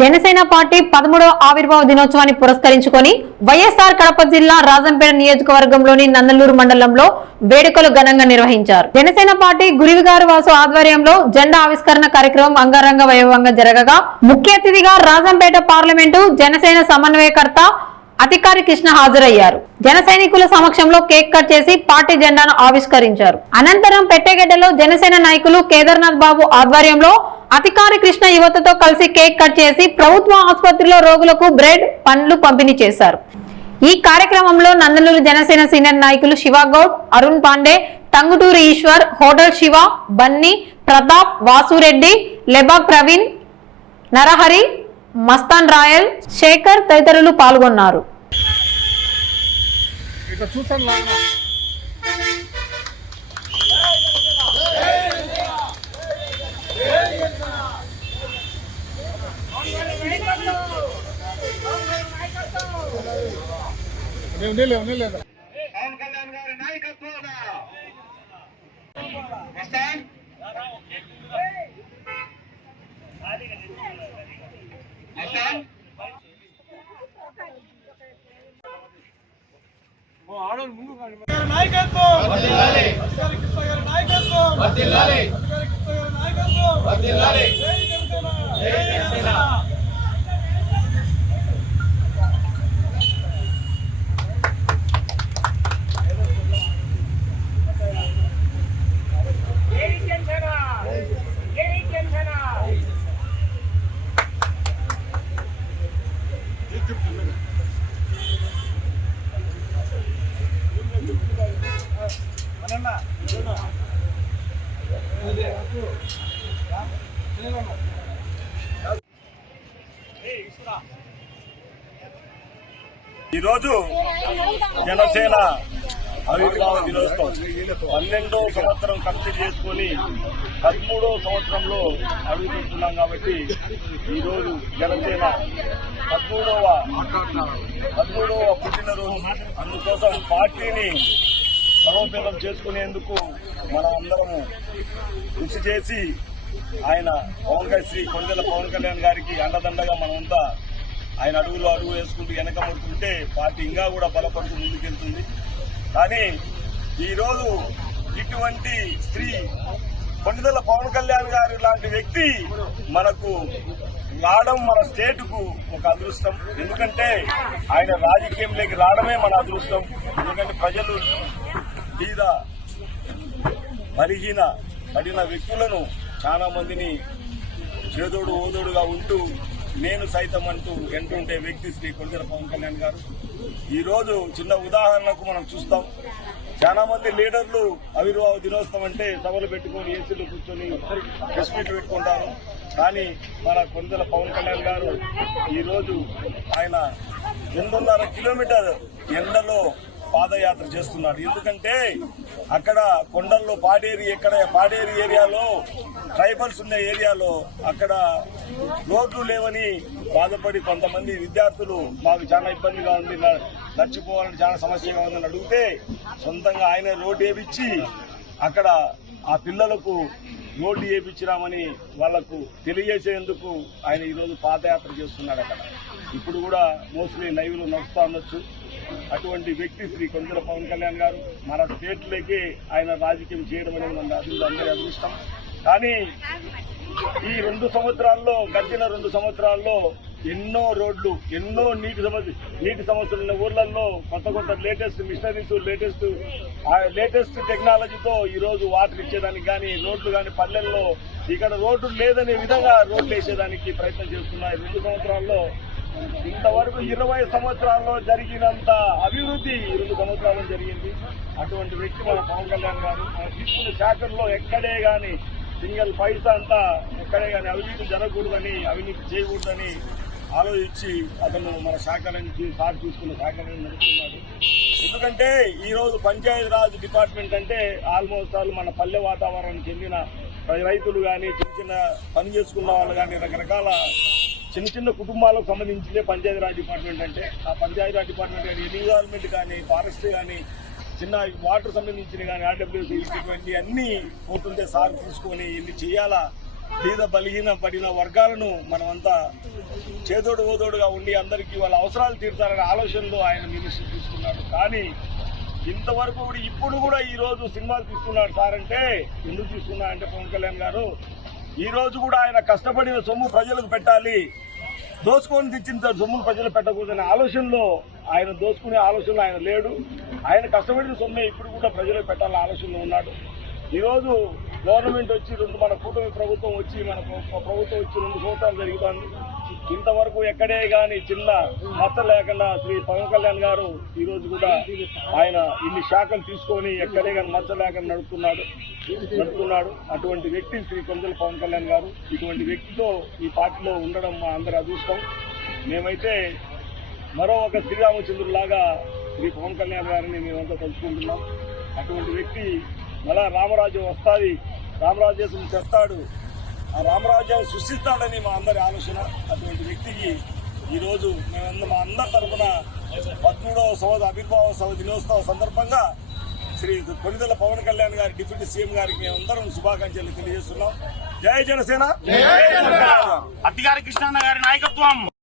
Janasena party 13వ ఆవిర్భావ దినోత్సవాన్ని పురస్కరించుకొని వైఎస్ఆర్ కడప జిల్లా రాజంపేట నియోజకవర్గంలోని నందలూరు మండలంలో వేడుకలు ఘనంగా నిర్వహించారు. జనసేన పార్టీ గురివిగారు వాసు ఆధ్వర్యంలో జెండా ఆవిష్కరణ కార్యక్రమం అంగరంగ వైభవంగా జరగగా ముఖ్య అతిథిగా రాజంపేట పార్లమెంటు జనసేన సమన్వయకర్త అధికారి కృష్ణ హాజరయ్యారు. జన సైనికుల సమక్షంలో కేక్ కట్ చేసి పార్టీ జెండాను ఆవిష్కరించారు. అనంతరం పెట్టెగడ్డలో జనసేన నాయకులు కేదార్నాథ్ బాబు ఆధ్వర్యంలో అధికారి కృష్ణ యువతతో కలిసి కేక్ కట్ చేసి ప్రభుత్వ ఆసుపత్రిలో రోగులకు బ్రెడ్, పండ్లు పంపిణీ చేశారు. ఈ కార్యక్రమంలో నందలూరు జనసేన సీనియర్ నాయకులు శివగౌడ్, అరుణ్ పాండే, టంగుటూరి ఈశ్వర్, హోటల్ శివ, బన్నీ, ప్రతాప్, వాసురెడ్డి, లెబాగ్ ప్రవీణ్, నరహరి, మస్తాన్ రాయల్, శేఖర్ తదితరులు పాల్గొన్నారు. ఈరోజు జనసేన ఆవిర్భావ దినోత్సవం 12వ సంవత్సరం కంప్లీట్ చేసుకుని 13వ సంవత్సరంలో అడుగుతున్నాం కాబట్టి ఈరోజు జనసేన 13వ పుట్టినరోజు. అందుకోసం పార్టీని బలోపేతం చేసుకునేందుకు మనం అందరము కృషి చేసి ఆయన శ్రీ కొణిదెల పవన్ కళ్యాణ్ గారికి అండదండగా మనమంతా ఆయన అడుగు వేసుకుంటూ వెనకబడుతుంటే పార్టీ ఇంకా కూడా బలపడుతూ ముందుకెళ్తుంది. కానీ ఈరోజు ఇటువంటి స్త్రీ కొణిదెల పవన్ కళ్యాణ్ గారి లాంటి వ్యక్తి మనకు రావడం మన స్టేట్ కు ఒక అదృష్టం. ఎందుకంటే ఆయన రాజకీయంలోకి రావడమే మన అదృష్టం. ఎందుకంటే ప్రజలు బీద బలహీన పడిన వ్యక్తులను చాలా మందిని చేదోడు ఓదోడుగా ఉంటూ నేను సైతం అంటూ ఎంటుంటే వ్యక్తి శ్రీ కొణిదెల పవన్ కళ్యాణ్ గారు. ఈ రోజు చిన్న ఉదాహరణకు మనం చూస్తాం, చాలా మంది లీడర్లు ఆవిర్భావ దినోత్సవం అంటే సభలు పెట్టుకుని ఏసీలు కూర్చొని ప్రెస్ మీట్లు పెట్టుకుంటారు. కానీ మన కొణిదెల పవన్ కళ్యాణ్ గారు ఈరోజు ఆయన 2.5 కిలోమీటర్ ఎండలో పాదయాత్ర చేస్తున్నాడు. ఎందుకంటే అక్కడ కొండల్లో పాడేరు ఏరియాలో ట్రైబల్స్ ఉన్న ఏరియాలో అక్కడ రోడ్లు లేవని బాధపడి కొంతమంది విద్యార్థులు మాకు చాలా ఇబ్బందిగా ఉంది, నడిచిపోవాలని చాలా సమస్యగా ఉందని అడిగితే సొంతంగా ఆయన రోడ్డు వేయించి అక్కడ ఆ పిల్లలకు రోడ్డు వేయించినామని వాళ్లకు తెలియజేసేందుకు ఆయన ఈరోజు పాదయాత్ర చేస్తున్నాడు. అక్కడ ఇప్పుడు కూడా మోస్ట్లీ లైవ్ లో నడుస్తూ ఉండొచ్చు. అటువంటి వ్యక్తి శ్రీ కొణిదెల పవన్ కళ్యాణ్ గారు మన స్టేట్లోకి ఆయన రాజకీయం చేయడం అనేది మన అందరి అదృష్టం. కానీ ఈ 2 సంవత్సరాల్లో గడిచిన 2 సంవత్సరాల్లో ఎన్నో రోడ్లు, ఎన్నో నీటి సమస్యలు ఉన్న ఊర్లలో కొత్త లేటెస్ట్ మిషనరీస్, లేటెస్ట్ టెక్నాలజీతో ఈరోజు వాటర్ ఇచ్చేదానికి కానీ రోడ్లు కానీ పల్లెల్లో ఇక్కడ రోడ్డు లేదనే విధంగా రోడ్లు వేసేదానికి ప్రయత్నం చేస్తున్నాయి. 2 సంవత్సరాల్లో ఇంతవరకు 20 సంవత్సరాల్లో జరిగినంత అభివృద్ధి 2 సంవత్సరాల్లో జరిగింది. అటువంటి వ్యక్తి మన పవన్ కళ్యాణ్ గారు. తీసుకున్న శాఖల్లో ఎక్కడే గాని సింగిల్ పైసా అంతా ఎక్కడే గాని అవినీతి జరగకూడదని, అవినీతి చేయకూడదని ఆలోచించి అతను మన శాఖలని సార్ తీసుకున్న శాఖలను నడుపుతున్నాడు. ఎందుకంటే ఈరోజు పంచాయతీరాజ్ డిపార్ట్మెంట్ అంటే ఆల్మోస్ట్ ఆల్ మన పల్లె వాతావరణానికి చెందిన రైతులు కానీ చిన్న పని చేసుకున్న వాళ్ళు కానీ రకరకాల చిన్న కుటుంబాలకు సంబంధించిందే పంచాయతీరాజ్ డిపార్ట్మెంట్ అంటే. ఆ పంచాయతీరాజ్ డిపార్ట్మెంట్ కానీ ఎన్విరాన్మెంట్ కానీ ఫారెస్ట్ కానీ చిన్న వాటర్ సంబంధించిన కానీ ఆర్డబ్ల్యూసీ ఇటువంటి అన్ని పోతుంటే సార్ తీసుకొని ఇన్ని చేయాలా. పేద బలహీన పడిన వర్గాలను మనమంతా చేదోడు ఓదోడుగా ఉండి అందరికీ వాళ్ళ అవసరాలు తీర్చాలనే ఆలోచనలో ఆయన మినిస్టర్ తీసుకున్నాడు. కానీ ఇంతవరకు కూడా ఇప్పుడు కూడా ఈ రోజు సినిమాలు తీస్తున్నాడు సార్ అంటే ఎందుకు తీస్తున్నా అంటే పవన్ కళ్యాణ్ గారు ఈ రోజు కూడా ఆయన కష్టపడిన సొమ్ము ప్రజలకు పెట్టాలి, దోచుకొని తెచ్చిన సొమ్మును ప్రజలు పెట్టకూడదనే ఆలోచనలో ఆయన దోచుకునే ఆలోచనలో ఆయన లేడు. ఆయన కష్టపడిన సొమ్మే ఇప్పుడు కూడా ప్రజలకు పెట్టాలనే ఆలోచనలో ఉన్నాడు. ఈరోజు గవర్నమెంట్ వచ్చి మన కూటమి ప్రభుత్వం వచ్చి మన ప్రభుత్వం వచ్చి 2 సంవత్సరాలు జరుగుతుంది. ఇంతవరకు ఎక్కడే కానీ చిన్న మచ్చ లేకుండా శ్రీ పవన్ కళ్యాణ్ గారు ఈరోజు కూడా ఆయన ఇన్ని శాఖలు తీసుకొని ఎక్కడే కానీ మచ్చ లేకుండా నడుపుతున్నాడు. అటువంటి వ్యక్తి శ్రీ కొంజల పవన్ కళ్యాణ్ గారు. ఇటువంటి వ్యక్తితో ఈ పార్టీలో ఉండడం మా అందరి అదృష్టం. మేమైతే మరో ఒక శ్రీరామచంద్రులాగా శ్రీ పవన్ కళ్యాణ్ గారిని మేమంతా తలుచుకుంటున్నాం. అటువంటి వ్యక్తి మళ్ళా రామరాజ్యం వస్తుంది, రామరాజ్యం తెస్తాడు, ఆ రామరాజ్యాన్ని సృష్టిస్తాడని మా అందరి ఆలోచన. అటువంటి వ్యక్తికి ఈరోజు మా అందరి తరఫున 13వ ఆవిర్భావ దినోత్సవ సందర్భంగా శ్రీ కొణిదెల పవన్ కళ్యాణ్ గారి డిప్యూటీ సీఎం గారికి మేమందరం శుభాకాంక్షలు తెలియజేస్తున్నాం. జై జనసేన. అత్తిగారి కృష్ణన్న గారి నాయకత్వం.